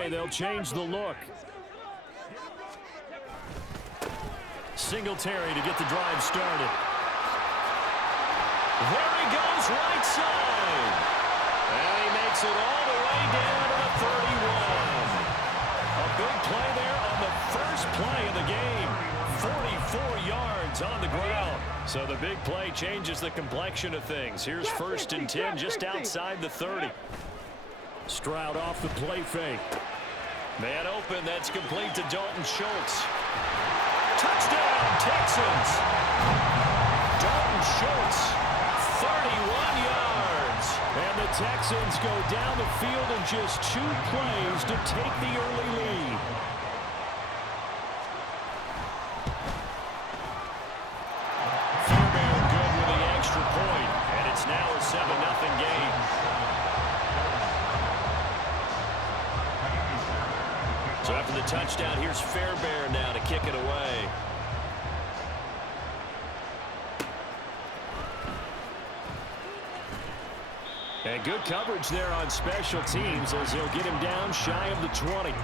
play, they'll change the look. Singletary to get the drive started. There he goes, right side. And he makes it all the way down to the 31. A big play there on the first play of the game. 44 yards on the ground. So the big play changes the complexion of things. Here's 1st and 10 just outside the 30. Stroud off the play fake. Man open, that's complete to Dalton Schultz. Touchdown, Texans. Dalton Schultz, 31 yards. And the Texans go down the field in just 2 plays to take the early lead. Fairbairn good with the extra point, and it's now a 7-0 game. So after the touchdown, here's Fairbairn now to kick it away. And good coverage there on special teams as he'll get him down shy of the 20.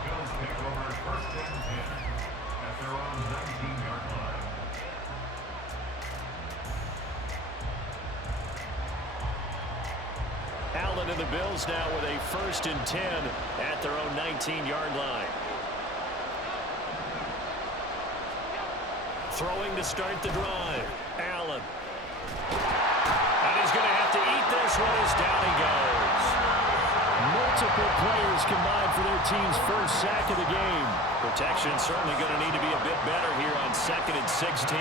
Allen and the Bills now with a 1st and 10 at their own 19-yard line. Throwing to start the drive. Allen. And he's going to have to eat this one as down he goes. Multiple players combined for their team's first sack of the game. Protection certainly going to need to be a bit better here on 2nd and 16.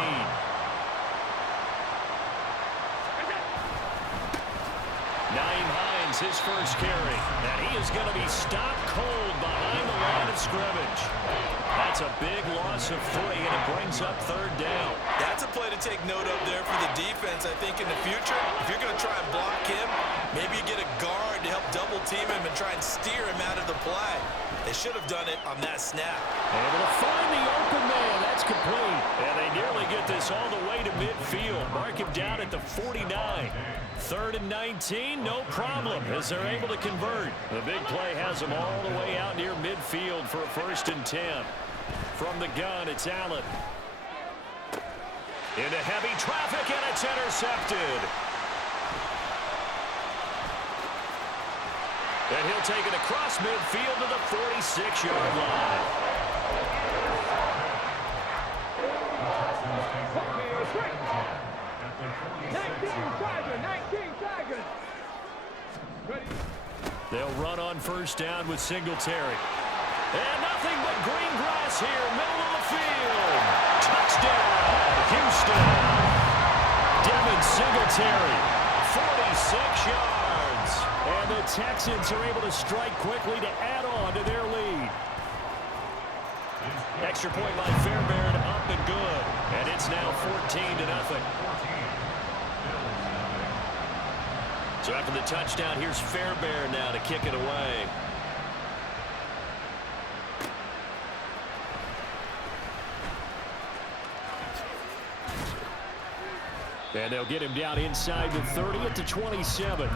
Naeem Hines, his first carry. And he is going to be stopped cold behind the line of scrimmage. That's a big loss of 3, and it brings up 3rd down. That's a play to take note of there for the defense. I think in the future, if you're going to try and block him, maybe you get a guard to help double team him and try and steer him out of the play. They should have done it on that snap. Able to find the open man. That's complete. And they nearly get this all the way to midfield. Mark him down at the 49. 3rd and 19, no problem as they're able to convert. The big play has them all the way out near midfield for a 1st and 10. From the gun, it's Allen. Into heavy traffic, and it's intercepted. And he'll take it across midfield to the 46-yard line. They'll run on 1st down with Singletary. And nothing but green grass here, middle of the field. Touchdown, Houston. Devin Singletary, 46 yards. And the Texans are able to strike quickly to add on to their lead. Extra point by Fairbairn, up and good. And it's now 14-0. So after the touchdown, here's Fairbairn now to kick it away. And they'll get him down inside the 30 at the 27.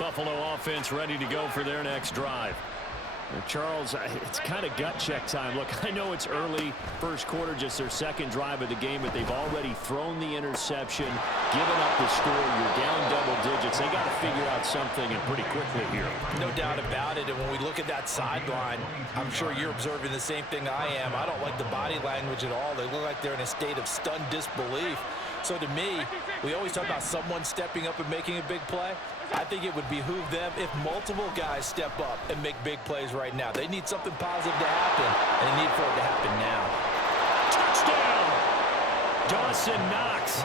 Buffalo offense ready to go for their next drive. Charles, it's kind of gut check time. Look, I know it's early, first quarter, just their 2nd drive of the game, but they've already thrown the interception, given up the score. You're down double digits. They got to figure out something and pretty quickly here. No doubt about it. And when we look at that sideline, I'm sure you're observing the same thing I am. I don't like the body language at all. They look like they're in a state of stunned disbelief. So to me, we always talk about someone stepping up and making a big play. I think it would behoove them if multiple guys step up and make big plays right now. They need something positive to happen, and they need for it to happen now. Touchdown! Dawson Knox,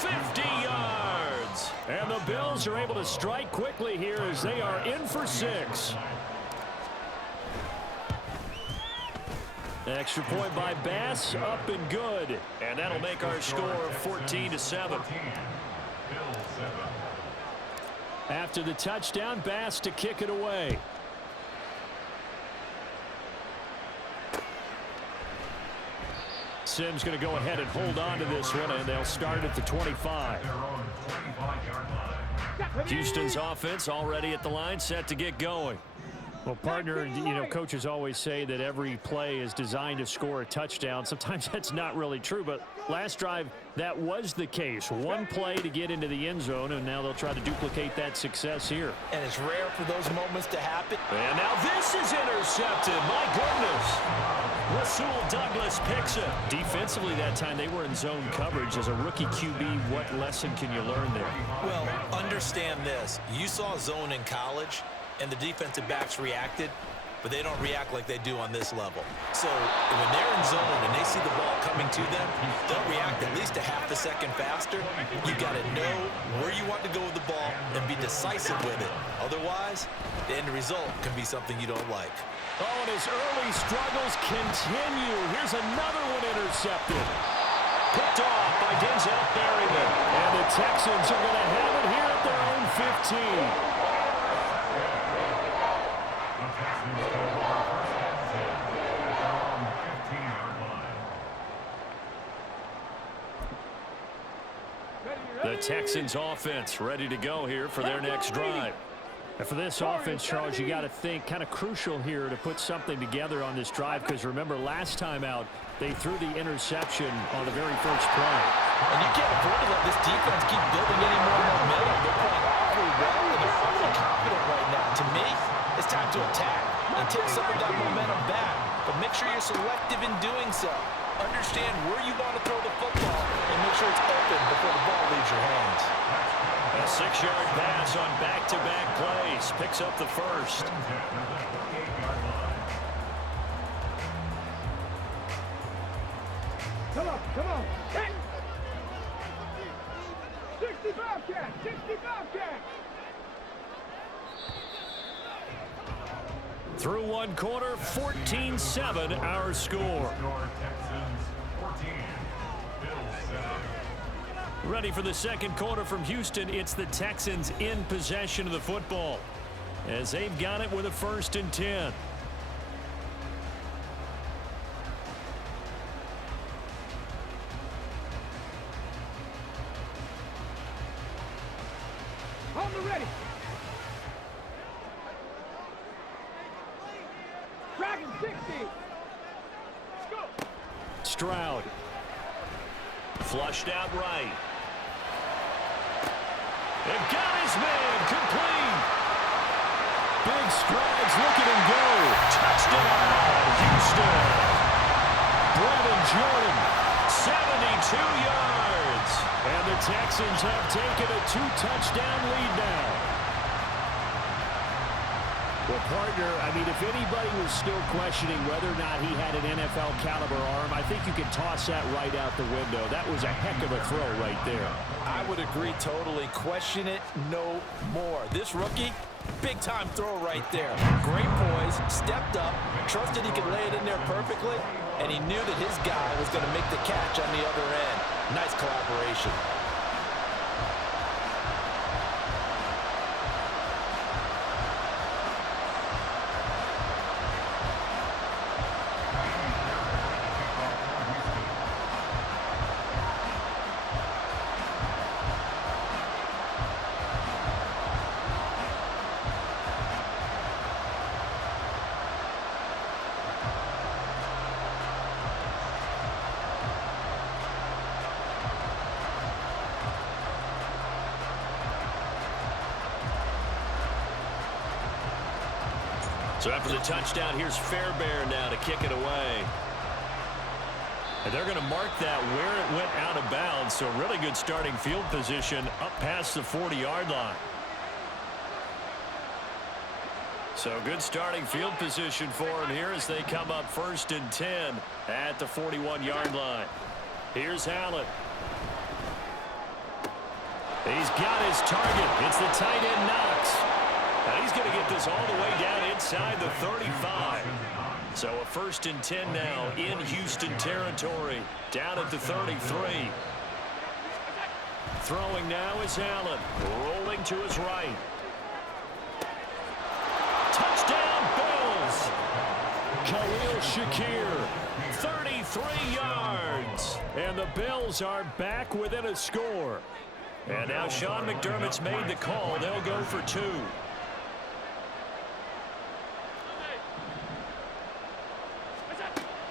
50 yards. And the Bills are able to strike quickly here as they are in for 6. Extra point by Bass, up and good. And that'll make our score 14-7. After the touchdown, Bass to kick it away. Sims going to go ahead and hold on to this one, and they'll start at the 25. Houston's offense already at the line, set to get going. Well, partner, coaches always say that every play is designed to score a touchdown. Sometimes that's not really true, but last drive, that was the case. One play to get into the end zone, and now they'll try to duplicate that success here. And it's rare for those moments to happen. And now this is intercepted. My goodness. Rasul Douglas picks it. Defensively that time, they were in zone coverage. As a rookie QB, what lesson can you learn there? Well, understand this. You saw zone in college, and the defensive backs reacted, but they don't react like they do on this level. So when they're in zone and they see the ball coming to them, they'll react at least a half a second faster. You got to know where you want to go with the ball and be decisive with it. Otherwise, the end result can be something you don't like. Oh, and his early struggles continue. Here's another one intercepted. Picked off by Denzel Berryman. And the Texans are going to have it here at their own 15. The Texans offense ready to go here for their next drive. And for this offense, Charles, you got to think kind of crucial here to put something together on this drive, because remember last time out they threw the interception on the very first play. And you can't afford to let this defense keep building any more momentum. They're playing awfully well, and they're awfully confident right now. To me, it's time to attack and take some of that momentum back. But make sure you're selective in doing so. Understand where you want to throw the football and make sure it's open before the ball leaves your hands. A 6-yard pass on back-to-back plays. Picks up the first. Come on. 65 catch. Through one quarter, 14-7 our score. Ready for the second quarter from Houston. It's the Texans in possession of the football as they've got it with a 1st and 10. On the ready. Dragon 60. Let's go. Stroud. Flushed out right. And got his man complete. Big strides, look at him go. Touchdown, Houston. Brandon Jordan, 72 yards. And the Texans have taken a 2-touchdown lead now. Well, partner, I mean, if anybody was still questioning whether or not he had an NFL caliber arm, I think you can toss that right out the window. That was a heck of a throw right there. I would agree totally. Question it no more. This rookie, big-time throw right there. Great poise, stepped up, trusted he could lay it in there perfectly, and he knew that his guy was going to make the catch on the other end. Nice collaboration. So after the touchdown, here's Fairbairn now to kick it away. And they're going to mark that where it went out of bounds. So really good starting field position up past the 40-yard line. So good starting field position for him here as they come up 1st and 10 at the 41-yard line. Here's Allen. He's got his target. It's the tight end Knox. And he's going to get this all the way down inside the 35. So a 1st and 10 now in Houston territory, down at the 33. Throwing now is Allen, rolling to his right. Touchdown Bills! Khalil Shakir, 33 yards. And the Bills are back within a score. And now Sean McDermott's made the call. They'll go for 2.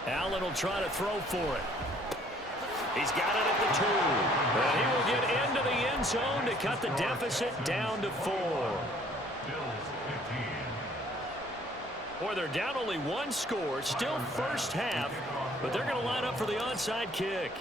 Allen will try to throw for it. He's got it at the 2. And he will get into the end zone to cut the deficit down to 4. Boy, they're down only 1 score. Still first half, but they're going to line up for the onside kick.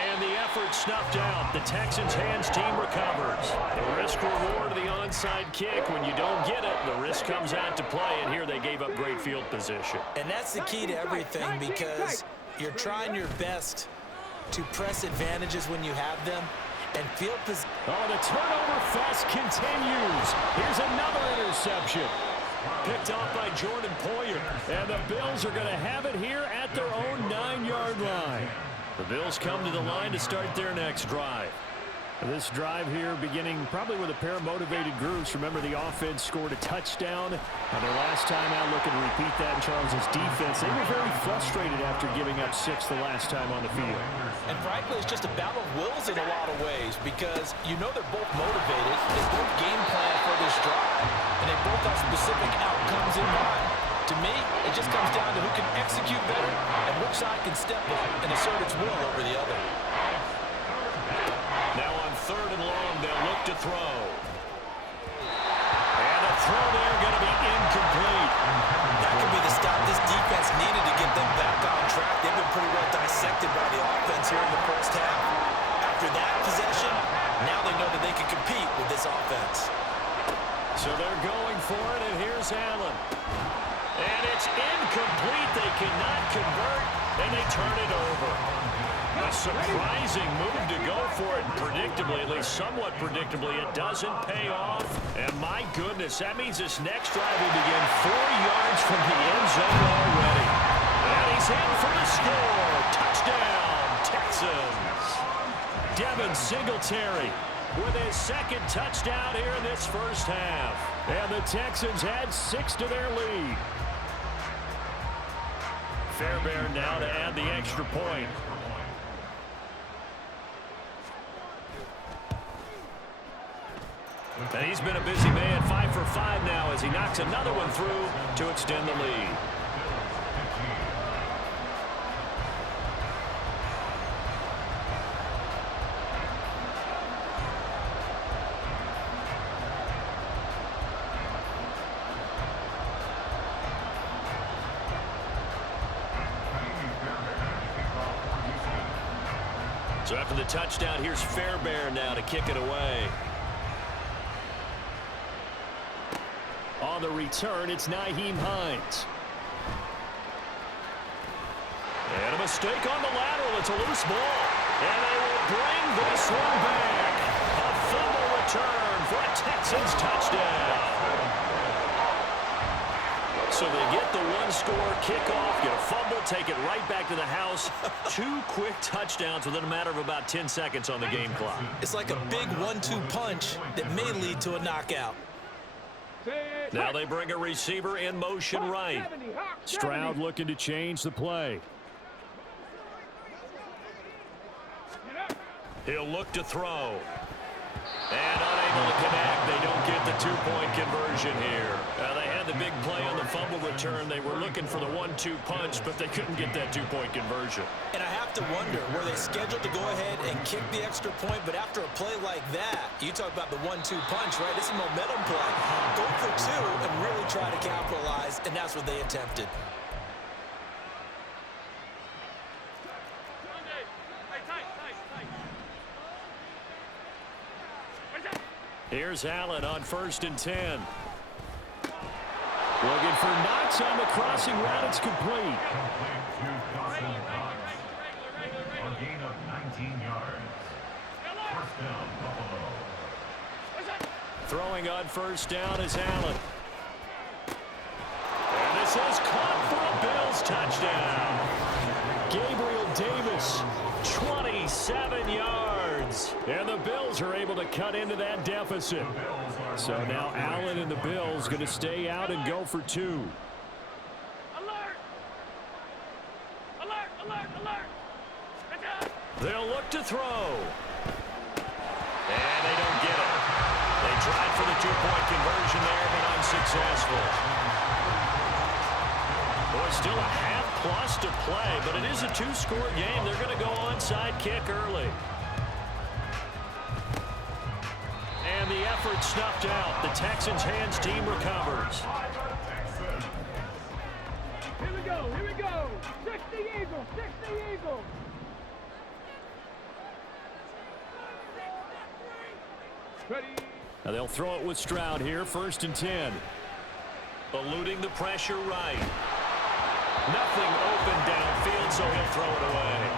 And the effort snuffed out. The Texans' hands team recovers. The risk reward of the onside kick. When you don't get it, the risk comes out to play, and here they gave up great field position. And that's the key to everything, because you're trying your best to press advantages when you have them. And field position. Oh, the turnover fest continues. Here's another interception. Picked off by Jordan Poyer. And the Bills are going to have it here at their own 9-yard line. The Bills come to the line to start their next drive. This drive here beginning probably with a pair of motivated groups. Remember, the offense scored a touchdown on their last time out. Looking to repeat that in Charles's defense. They were very frustrated after giving up 6 the last time on the field. And frankly, it's just a battle of wills in a lot of ways, because you know they're both motivated. They both game plan for this drive, and they both have specific outcomes in mind. To me, it just comes down to who can execute better and which side can step up and assert its will over the other. Now on 3rd and long, they'll look to throw. And the throw there going to be incomplete. That could be the stop this defense needed to get them back on track. They've been pretty well dissected by the offense here in the first half. After that possession, now they know that they can compete with this offense. So they're going for it, and here's Allen. And it's incomplete. They cannot convert, and they turn it over. A surprising move to go for it, predictably, at least somewhat predictably. It doesn't pay off. And my goodness, that means this next drive will begin 4 yards from the end zone already. And he's in for the score. Touchdown, Texans. Devin Singletary with his 2nd touchdown here in this first half. And the Texans add 6 to their lead. Fairbairn now to add the extra point. And he's been a busy man, 5 for 5 now as he knocks another one through to extend the lead. So after the touchdown, here's Fairbairn now to kick it away. On the return, it's Nyheim Hines. And a mistake on the lateral. It's a loose ball. And they will bring this one back. A fumble return for a Texans touchdown. So they get the 1-score kickoff, get a fumble, take it right back to the house. 2 quick touchdowns within a matter of about 10 seconds on the game clock. It's like a big 1-2 punch that may lead to a knockout. Now they bring a receiver in motion right. Stroud looking to change the play. He'll look to throw. And unable to connect. They don't get the 2-point conversion here. They had the big play on the fumble return. They were looking for the 1-2 punch, but they couldn't get that 2-point conversion. And I have to wonder, were they scheduled to go ahead and kick the extra point? But after a play like that, you talk about the 1-2 punch, right? This is a momentum play. Go for 2 and really try to capitalize, and that's what they attempted. Here's Allen on 1st and 10. Looking for Knox on the crossing route. It's complete. A gain of 19 yards. First down, Buffalo. Throwing on 1st down is Allen. And this is caught for a Bills touchdown. Gabriel Davis, 27 yards. And the Bills are able to cut into that deficit. So now Allen and the Bills going to stay out and go for 2. Alert! Alert! Alert! Alert! They'll look to throw. And they don't get it. They tried for the two-point conversion there, but unsuccessful. Boy, still a half-plus to play, but it is a two-score game. They're going to go onside kick early. And the effort snuffed out. The Texans' hands team recovers. Here we go, here we go. 60 Eagles, 60 Eagles. Ready. Now they'll throw it with Stroud here, 1st and 10. Eluding the pressure right. Nothing open downfield, so he'll throw it away.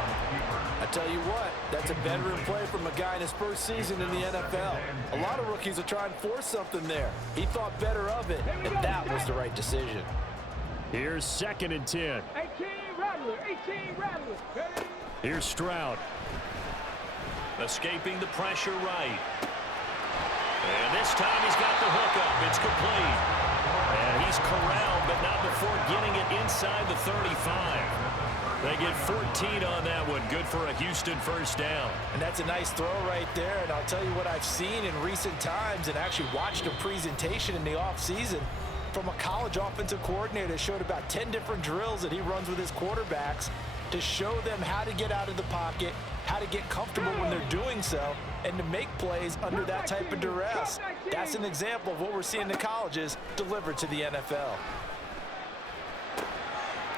I tell you what, that's a veteran play from a guy in his first season in the NFL. A lot of rookies will try and force something there. He thought better of it, and that was the right decision. Here's 2nd and 10. 18 Rattler, 18 Rattler. Ready. Here's Stroud. Escaping the pressure right. And this time he's got the hookup. It's complete. And he's corralled, but not before getting it inside the 35. They get 14 on that one. Good for a Houston first down. And that's a nice throw right there. And I'll tell you what I've seen in recent times and actually watched a presentation in the offseason from a college offensive coordinator that showed about 10 different drills that he runs with his quarterbacks to show them how to get out of the pocket, how to get comfortable when they're doing so, and to make plays under that type of duress. That's an example of what we're seeing in the colleges delivered to the NFL.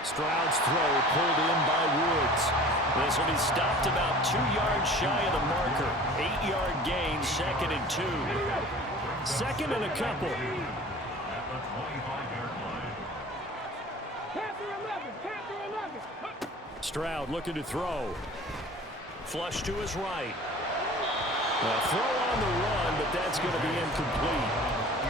Stroud's throw pulled in by Woods. This will be stopped about 2 yards shy of the marker. 8-yard gain, 2nd and 2. 2nd and a couple. At the 25-yard line. Panther 11, Panther 11. Stroud looking to throw. Flush to his right. A throw on the run, but that's going to be incomplete.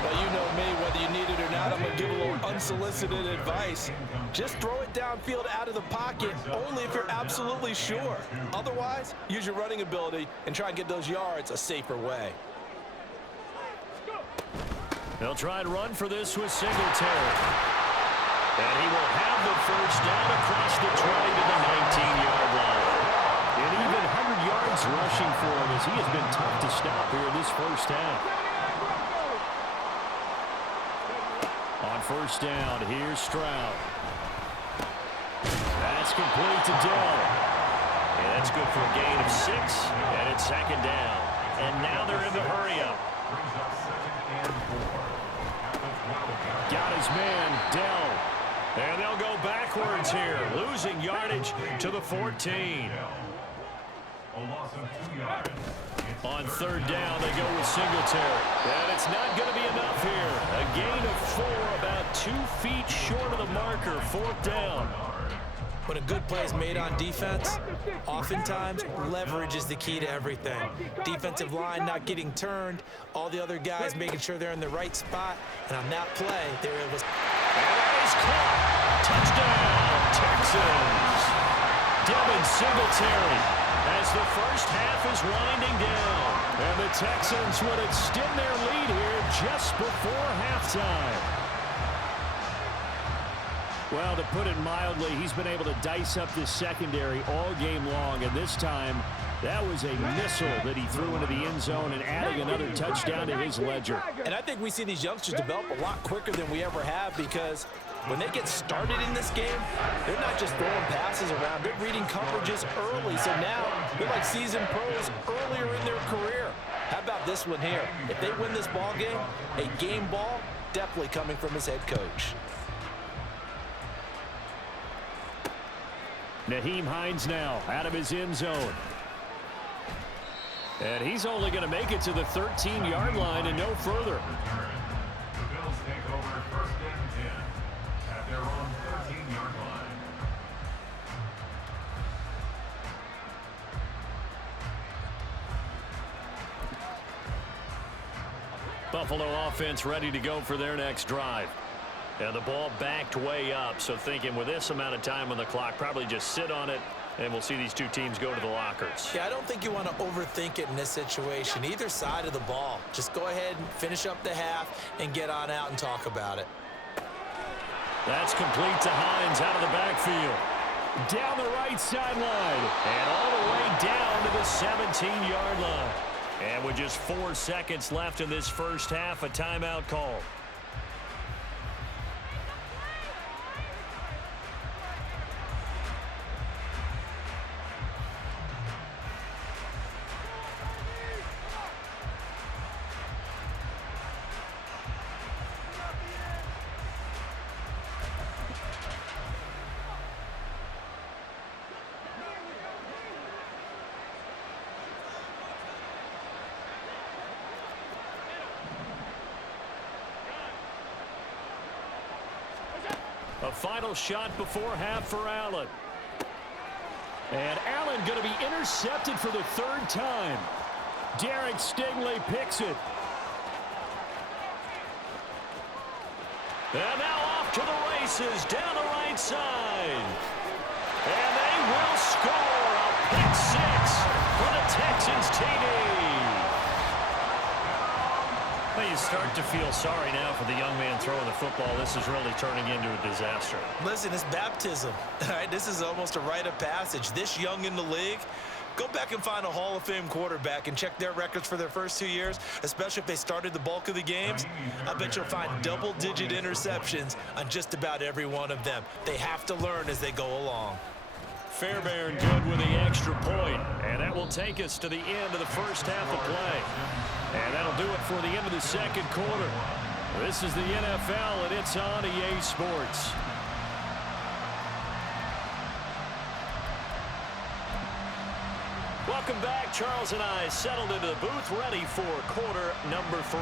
Well, you know me, whether you need it or not, I'm going to give a little unsolicited advice. Just throw it downfield out of the pocket, only if you're absolutely sure. Otherwise, use your running ability and try and get those yards a safer way. They'll try and run for this with Singletary. And he will have the first down across the 20 to the 19-yard line. And even 100 yards rushing for him as he has been tough to stop here in this first half. On first down, here's Stroud. That's complete to Dell. And that's good for a gain of 6, and it's 2nd down. And now they're in the hurry-up. Brings up 2nd and 4. At the 12-yard Got his man, Dell. And they'll go backwards here, losing yardage to the 14. A loss of 2 yards. On 3rd down, they go with Singletary. And it's not going to be enough here. A gain of 4, about 2 feet short of the marker, 4th down. When a good play is made on defense, oftentimes leverage is the key to everything. Defensive line not getting turned, all the other guys making sure they're in the right spot, and on that play, they were able to... And that is caught. Touchdown, Texans. Devin Singletary as the first half is winding down. And the Texans would extend their lead here just before halftime. Well, to put it mildly, he's been able to dice up this secondary all game long, and this time that was a missile that he threw into the end zone and adding another touchdown to his ledger. And I think we see these youngsters develop a lot quicker than we ever have because when they get started in this game, they're not just throwing passes around, they're reading coverages early. So now they're like seasoned pros earlier in their career. How about this one here? If they win this ball game, a game ball definitely coming from his head coach. Nyheim Hines now out of his end zone. And he's only going to make it to the 13-yard line and no further. The Bills take over 1st and 10 at their own 13-yard line. Buffalo offense ready to go for their next drive. And the ball backed way up, so thinking with this amount of time on the clock, probably just sit on it, and we'll see these two teams go to the lockers. Yeah, I don't think you want to overthink it in this situation. Either side of the ball. Just go ahead and finish up the half and get on out and talk about it. That's complete to Hines out of the backfield. Down the right sideline. And all the way down to the 17-yard line. And with just 4 seconds left in this first half, a timeout call. A final shot before half for Allen. And Allen going to be intercepted for the 3rd time. Derek Stingley picks it. And now off to the races down the right side. And they will score a pick 6 for the Texans TD. Well, you start to feel sorry now for the young man throwing the football. This is really turning into a disaster. Listen, it's baptism. All right, this is almost a rite of passage. This young in the league, go back and find a Hall of Fame quarterback and check their records for their first 2 years, especially if they started the bulk of the games. I bet you'll find double-digit interceptions on just about every one of them. They have to learn as they go along. Fairbairn good with the extra point, and that will take us to the end of the first half of play. And that'll do it for the end of the second quarter. This is the NFL, and it's on EA Sports. Welcome back. Charles and I settled into the booth, ready for quarter number 3.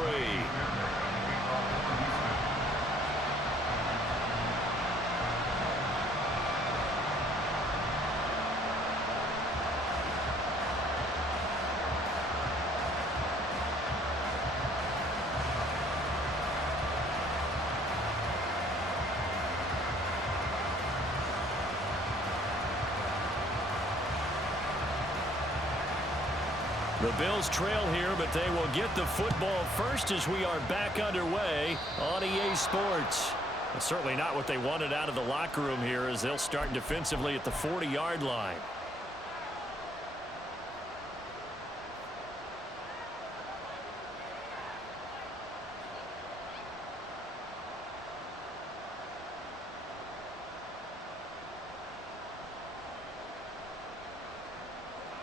The Bills trail here, but they will get the football first as we are back underway on EA Sports. It's certainly not what they wanted out of the locker room here as they'll start defensively at the 40-yard line.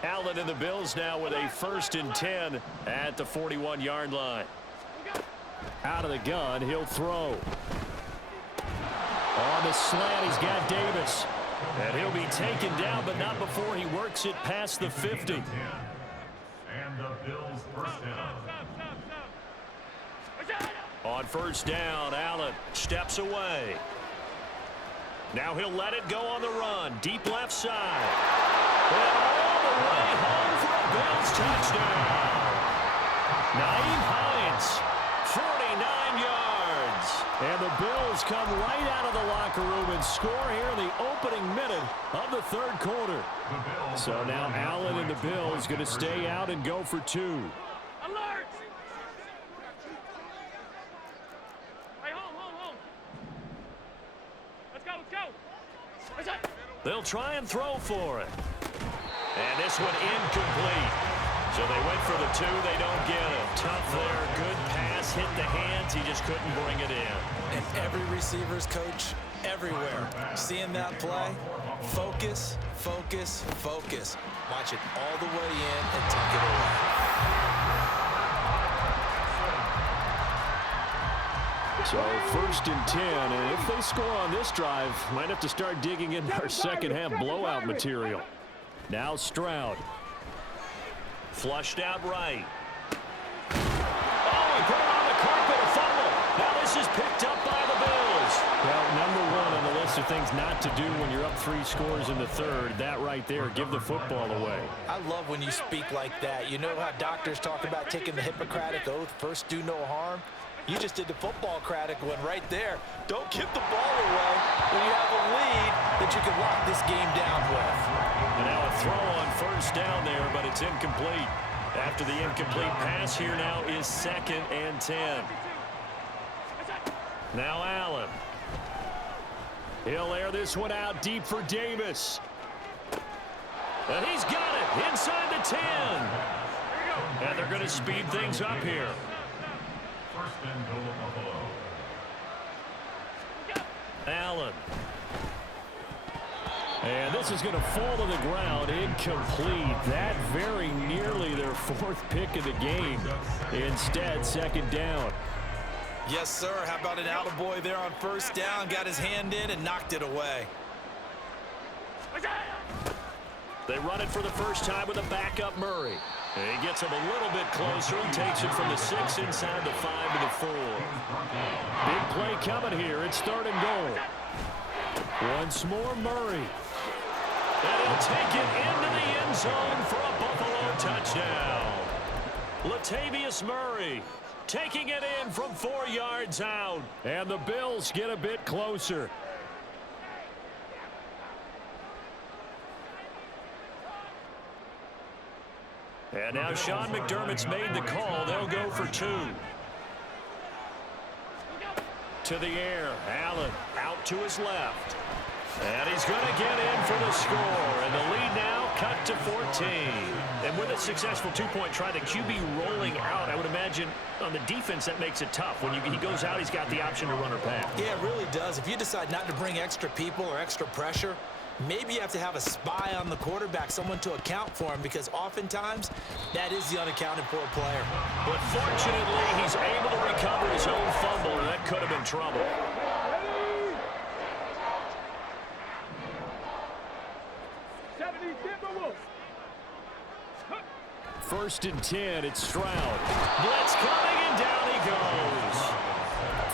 Allen and the Bills now with a 1st and 10 at the 41-yard line. Out of the gun, he'll throw. On the slant, he's got Davis. And he'll be taken down, but not before he works it past the 50. And the Bills first down. On 1st down, Allen steps away. Now he'll let it go on the run. Deep left side. And all the way home for a Bills touchdown. Naeem Hines, 49 yards. And the Bills come right out of the locker room and score here in the opening minute of the 3rd quarter. So now Allen and the Bills going to stay out and go for 2. Alert! Hey, home. Let's go. Let's go. They'll try and throw for it. And this one incomplete. So they went for the 2. They don't get it. Tough there. Good pass. Hit the hands. He just couldn't bring it in. And every receiver's coach everywhere. Seeing that play, focus. Watch it all the way in and take it away. So 1st and 10, and if they score on this drive, might have to start digging into our second half blowout material. Now Stroud. Flushed out right. Oh, he put it on the carpet, a fumble. Now this is picked up by the Bills. Well, number 1 on the list of things not to do when you're up 3 scores in the 3rd. That right there, give the football away. I love when you speak like that. You know how doctors talk about taking the Hippocratic Oath, first do no harm? You just did the football-cratic one right there. Don't give the ball away when you have a lead that you can lock this game down with. And now a throw on 1st down there, but it's incomplete. After the incomplete pass, here now is 2nd and 10. Now Allen. He'll air this one out deep for Davis. And he's got it inside the 10. And they're going to speed things up here. First and goal, Buffalo. Allen. And this is going to fall to the ground. Incomplete. That very nearly their fourth pick of the game. Instead, second down. Yes, sir. How about an attaboy there on first down? Got his hand in and knocked it away. They run it for the first time with a backup Murray. And he gets him a little bit closer and takes it from the 6 inside the 5 to the 4. Big play coming here. It's third and goal. Once more, Murray. And he'll take it into the end zone for a Buffalo touchdown. Latavius Murray taking it in from 4 yards out. And the Bills get a bit closer. And now Sean McDermott's made the call. They'll go for 2. To the air. Allen out to his left. And he's going to get in for the score. And the lead now cut to 14. And with a successful 2-point try, the QB rolling out, I would imagine on the defense that makes it tough. When he goes out, he's got the option to run or pass. Yeah, it really does. If you decide not to bring extra people or extra pressure, maybe you have to have a spy on the quarterback, someone to account for him, because oftentimes that is the unaccounted for player. But fortunately, he's able to recover his own fumble, and that could have been trouble. First and 10, it's Stroud. Blitz coming, and down he goes.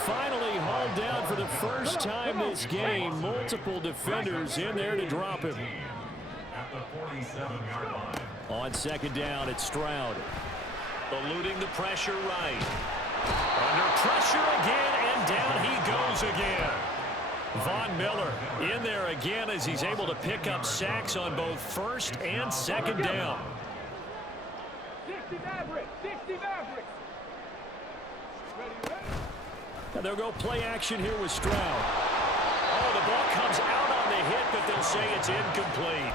Finally hauled down for the first time this game. Multiple defenders in there to drop him. At the 47-yard line. On second down, it's Stroud. Eluding the pressure right. Under pressure again, and down he goes again. Von Miller in there again as he's able to pick up sacks on both first and second down. 60 Mavericks! 60 Mavericks! Ready? And they'll go play action here with Stroud. Oh, the ball comes out on the hit, but they'll say it's incomplete.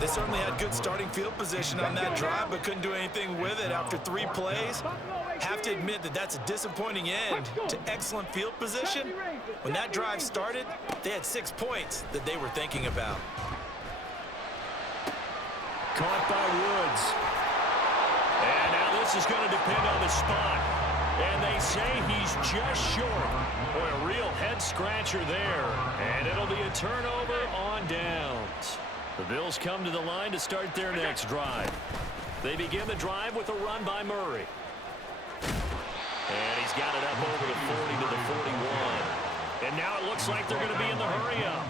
They certainly had good starting field position on that drive, but couldn't do anything with it after 3 plays. Have to admit that that's a disappointing end to excellent field position. When that drive started, they had 6 points that they were thinking about. Caught by Woods. And now this is going to depend on the spot. And they say he's just short. Boy, a real head-scratcher there. And it'll be a turnover on downs. The Bills come to the line to start their next drive. They begin the drive with a run by Murray. And he's got it up over the 40 to the 41. And now it looks like they're going to be in the hurry-up.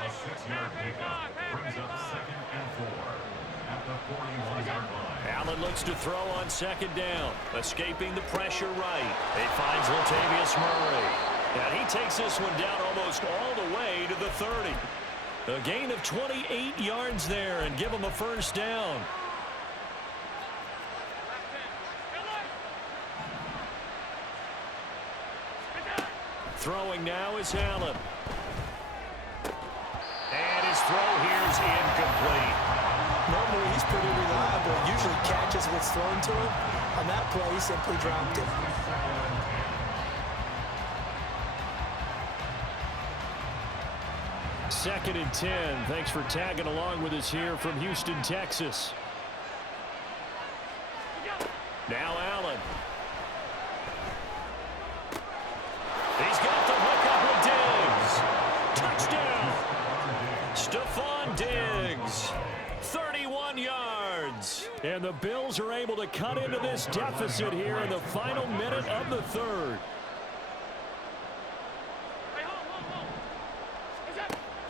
A 6-yard pickup brings up 2nd and 4 at the 41-yard line. Allen looks to throw on second down. Escaping the pressure right. He finds Latavius Murray. And he takes this one down almost all the way to the 30. A gain of 28 yards there and give him a first down. Throwing now is Allen. And his throw here is incomplete. Normally, he's pretty reliable. Usually catches what's thrown to him. On that play, he simply dropped it. Second and 10. Thanks for tagging along with us here from Houston, Texas. Now Allen. He's got the hook up with Diggs. Touchdown. Stephon Diggs. 31 yards. And the Bills are able to cut into this deficit here in the final minute of the third.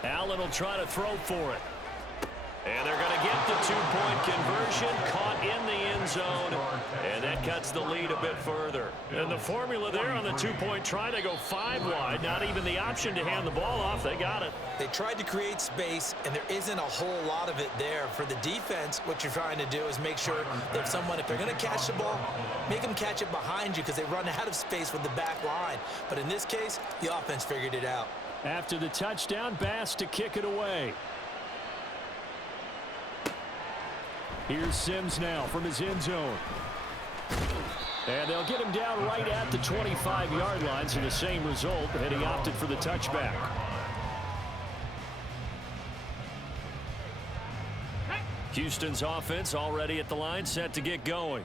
Allen will try to throw for it. And they're going to get the 2-point conversion, caught in the end zone, and that cuts the lead a bit further. And the formula there on the 2-point try, they go 5 wide, not even the option to hand the ball off. They got it. They tried to create space, and there isn't a whole lot of it there. For the defense, what you're trying to do is make sure that if they're going to catch the ball, make them catch it behind you because they run out of space with the back line. But in this case, the offense figured it out. After the touchdown, Bass to kick it away. Here's Sims now from his end zone. And they'll get him down right at the 25-yard line, so the same result, and he opted for the touchback. Houston's offense already at the line, set to get going.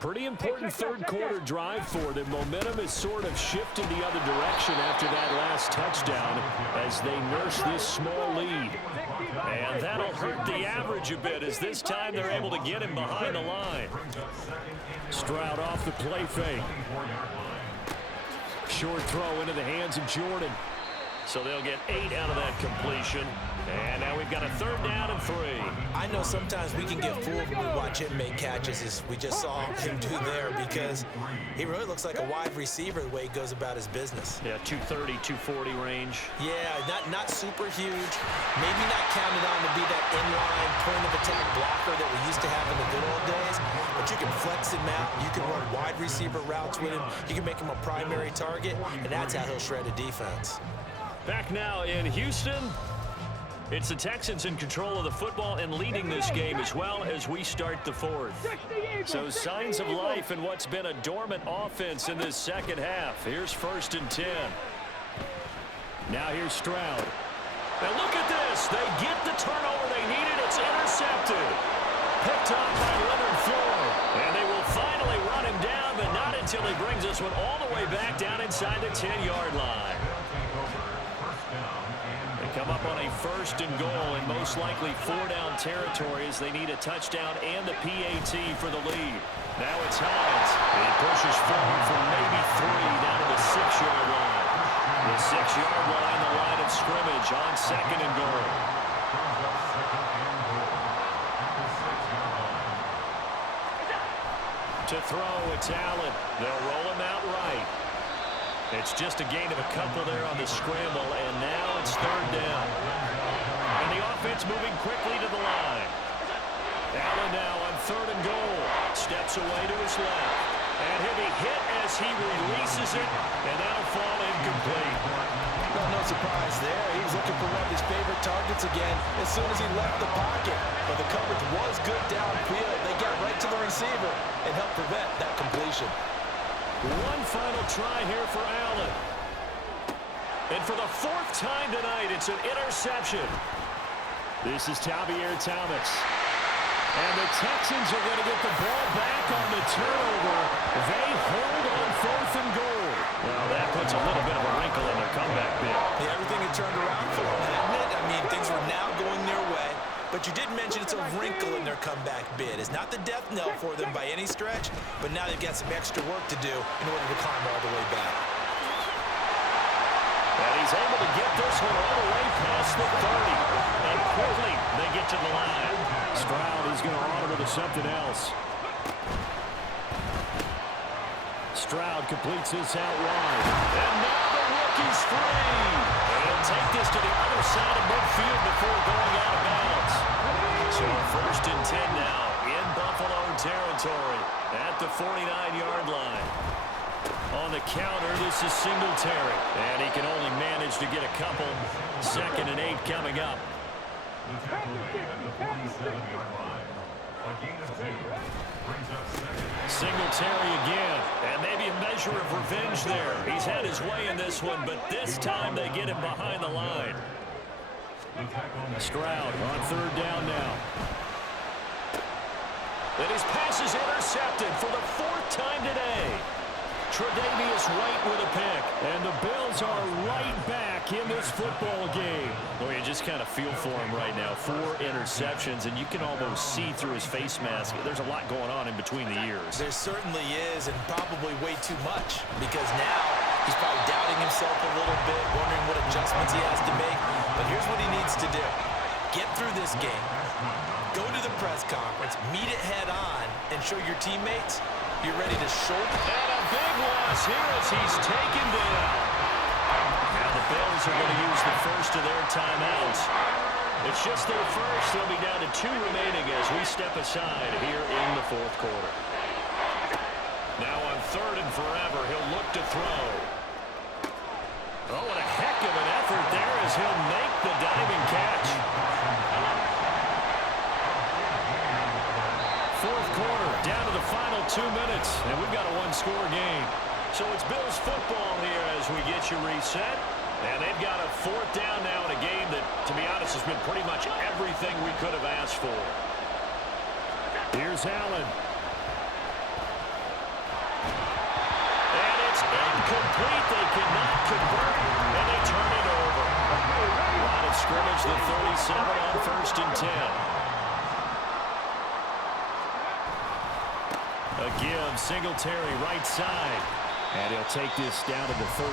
Pretty important third quarter drive for them. Momentum has sort of shifted the other direction after that last touchdown as they nurse this small lead. And that'll hurt the average a bit as this time they're able to get him behind the line. Stroud off the play fake. Short throw into the hands of Jordan. So they'll get 8 out of that completion. And now we've got a 3rd down and 3. I know sometimes we can get fooled when we watch him make catches, as we just saw him do there, because he really looks like a wide receiver the way he goes about his business. Yeah, 230, 240 range. Yeah, not super huge. Maybe not counted on to be that inline point-of-attack blocker that we used to have in the good old days, but you can flex him out. You can run wide receiver routes with him. You can make him a primary target, and that's how he'll shred a defense. Back now in Houston. It's the Texans in control of the football and leading this game as well as we start the 4th. So signs of life in what's been a dormant offense in this second half. Here's 1st and 10. Now here's Stroud. And look at this. They get the turnover they needed. It's intercepted. Picked up by Leonard Floyd. And they will finally run him down, but not until he brings this one all the way back down inside the 10-yard line. Come up on a 1st and goal in most likely 4-down territory as they need a touchdown and the PAT for the lead. Now it's Hines. He pushes forward for maybe 3 down to the 6-yard line. The 6-yard line, the line of scrimmage on 2nd and goal. To throw, it's Allen. They'll roll him out right. It's just a gain of a couple there on the scramble, and now it's 3rd down. And the offense moving quickly to the line. Allen now on 3rd and goal. Steps away to his left. And he'll be hit as he releases it, and that'll fall incomplete. No surprise there. He was looking for one of his favorite targets again as soon as he left the pocket. But the coverage was good downfield. They got right to the receiver and helped prevent that completion. One final try here for Allen. And for the 4th time tonight, it's an interception. This is Tavier Thomas. And the Texans are going to get the ball back on the turnover. They hold on 4th and goal. Well, that puts a little bit of a wrinkle in their comeback bid. Yeah, everything had turned around for them, hadn't it? I mean, things were now going their way. But you did mention it's a wrinkle in their comeback bid. It's not the death knell for them by any stretch, but now they've got some extra work to do in order to climb all the way back. And he's able to get this one all the way past the 30. And quickly, they get to the line. Stroud is going to audible to something else. Stroud completes this out wide. And now the rookie's free. And he'll take this to the other side of midfield before going out of bounds. So 1st and 10 now in Buffalo territory at the 49-yard line. On the counter, this is Singletary. And he can only manage to get a couple. 2nd and 8 coming up. The tackle at the 47-yard line. A gain of 2. Brings up 2nd. Singletary again. And maybe a measure of revenge there. He's had his way in this one, but this time they get him behind the line. Stroud on 3rd down now. And his pass is intercepted for the 4th time today. Tre'Davious White with a pick. And the Bills are right back in this football game. Well, you just kind of feel for him right now. 4 interceptions, and you can almost see through his face mask. There's a lot going on in between the ears. There certainly is, and probably way too much, because now he's probably doubting himself a little bit, wondering what adjustments he has to make. But here's what he needs to do. Get through this game. Go to the press conference, meet it head on, and show your teammates you're ready to shoulder. And a big loss here as he's taken down. Now the Bills are going to use the first of their timeouts. It's just their first. They'll be down to 2 remaining as we step aside here in the 4th quarter. Now on 3rd and forever, he'll look to throw. Oh, and a heck of an effort there as he'll make the diving catch. Fourth quarter, down to the final 2 minutes, and we've got a one-score game. So it's Bills football here as we get you reset. And they've got a fourth down now in a game that, to be honest, has been pretty much everything we could have asked for. Here's Allen. And it's incomplete. They cannot convert, and they turn it over. Line of scrimmage, the 37 on 1st and 10. A give, Singletary right side. And he'll take this down to the 33.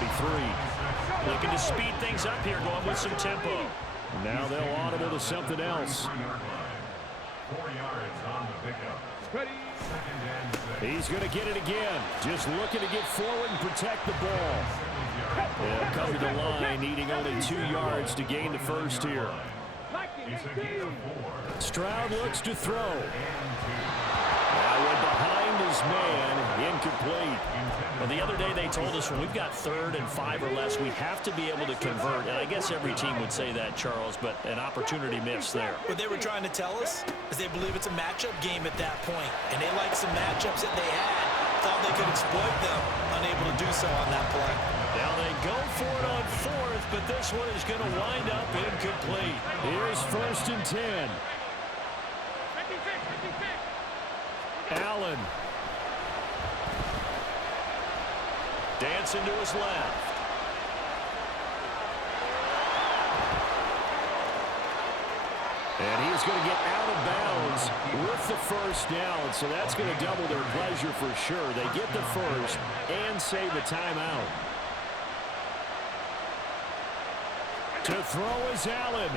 Looking to speed things up here, going with some tempo. Now they'll audible to something else. 4 yards on the pickup. He's going to get it again. Just looking to get forward and protect the ball. They'll cover the line, needing only 2 yards to gain the first here. Stroud looks to throw. That went behind his man, incomplete. Well, the other day they told us when we've got 3rd and 5 or less, we have to be able to convert. And I guess every team would say that, Charles, but an opportunity missed there. What they were trying to tell us is they believe it's a matchup game at that point, and they like some matchups that they had. Thought they could exploit them, unable to do so on that play. Now they go for it on 4th, but this one is going to wind up incomplete. Here's 1st and 10. Allen. Dancing to his left. And he's going to get out of bounds with the first down, so that's going to double their pleasure for sure. They get the first and save a timeout. To throw is Allen.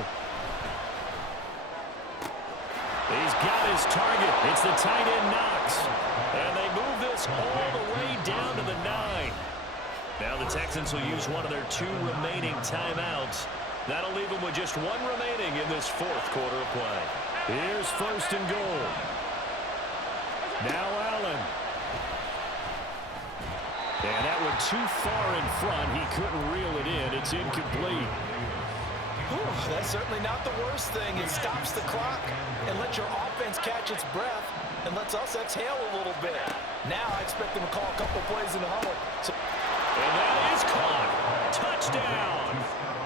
He's got his target. It's the tight end Knox. And they move this all the way down to the 9. Now the Texans will use one of their 2 remaining timeouts. That'll leave them with just 1 remaining in this 4th quarter of play. Here's 1st and goal. Now Allen. And that went too far in front. He couldn't reel it in. It's incomplete. That's certainly not the worst thing. It stops the clock and lets your offense catch its breath and lets us exhale a little bit. Now I expect them to call a couple plays in the huddle. And that is caught. Touchdown.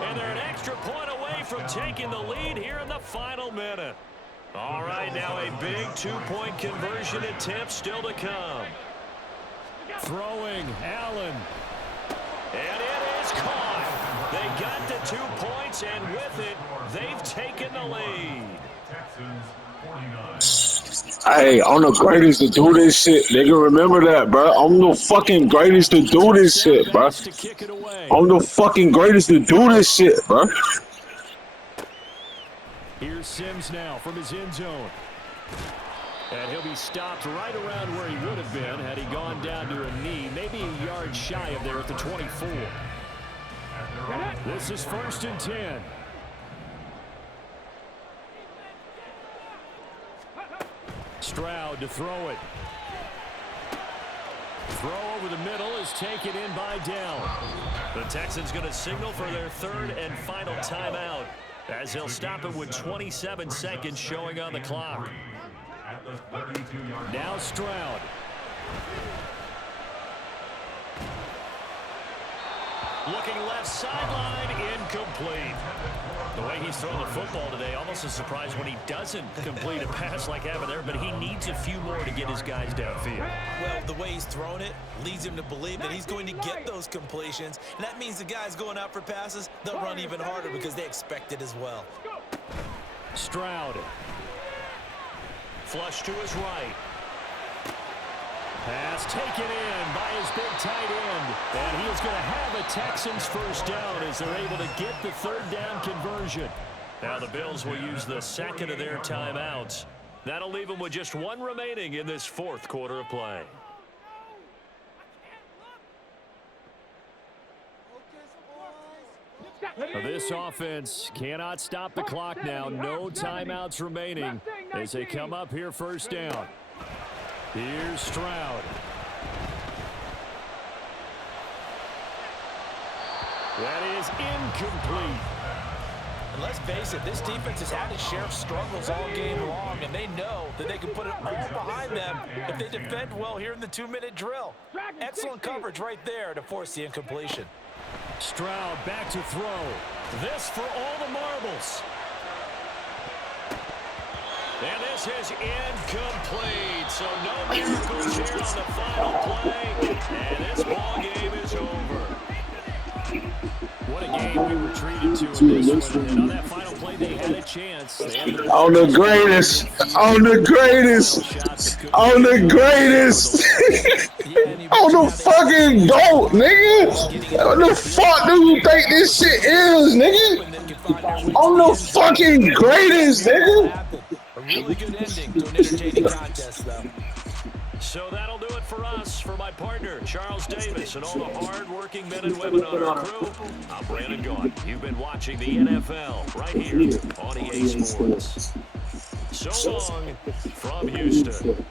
And they're an extra point away from taking the lead here in the final minute. All right, now a big 2-point conversion attempt still to come. Throwing, Allen. And it is caught. They got the 2 points, and with it, they've taken the lead. Hey, I'm the greatest to do this shit, nigga. Remember that, bro. I'm the fucking greatest to do this shit, bro. I'm the fucking greatest to do this shit, bro. Here's Sims now from his end zone. And he'll be stopped right around where he would have been had he gone down to a knee, maybe a yard shy of there at the 24. This is 1st and 10. Stroud to throw it. Throw over the middle is taken in by Dell. The Texans going to signal for their 3rd and final timeout as they'll stop it with 27 seconds showing on the clock. Now Stroud. Looking left sideline, incomplete. The way he's throwing the football today, almost a surprise when he doesn't complete a pass like having there, but he needs a few more to get his guys downfield. Well, the way he's thrown it leads him to believe that he's going to get those completions, and that means the guys going out for passes, they'll run even harder because they expect it as well. Stroud. Flush to his right. Pass taken in by his big tight end. And he is going to have a Texans first down as they're able to get the 3rd down conversion. Now the Bills will use the 2nd of their timeouts. That'll leave them with just 1 remaining in this 4th quarter of play. This offense cannot stop the clock now. No timeouts remaining as they come up here 1st down. Here's Stroud. That is incomplete. And let's face it, this defense has had its share of struggles all game long, and they know that they can put it all behind them if they defend well here in the 2-minute drill. Excellent coverage right there to force the incompletion. Stroud back to throw. This for all the marbles. And this is incomplete. So no miracles here on the final play. And this ball game is over. What a game we were treated to in this one. And on that final play, they had a chance. On the greatest. On the greatest. On the greatest. On the fucking GOAT, nigga. What the fuck do you think this shit is, nigga? On the fucking greatest, nigga. A really good ending to an entertaining contest, though. So that'll do it for us. For my partner, Charles Davis, and all the hard-working men and women on our crew, I'm Brandon Gaudin. You've been watching the NFL right here on EA Sports. So long from Houston.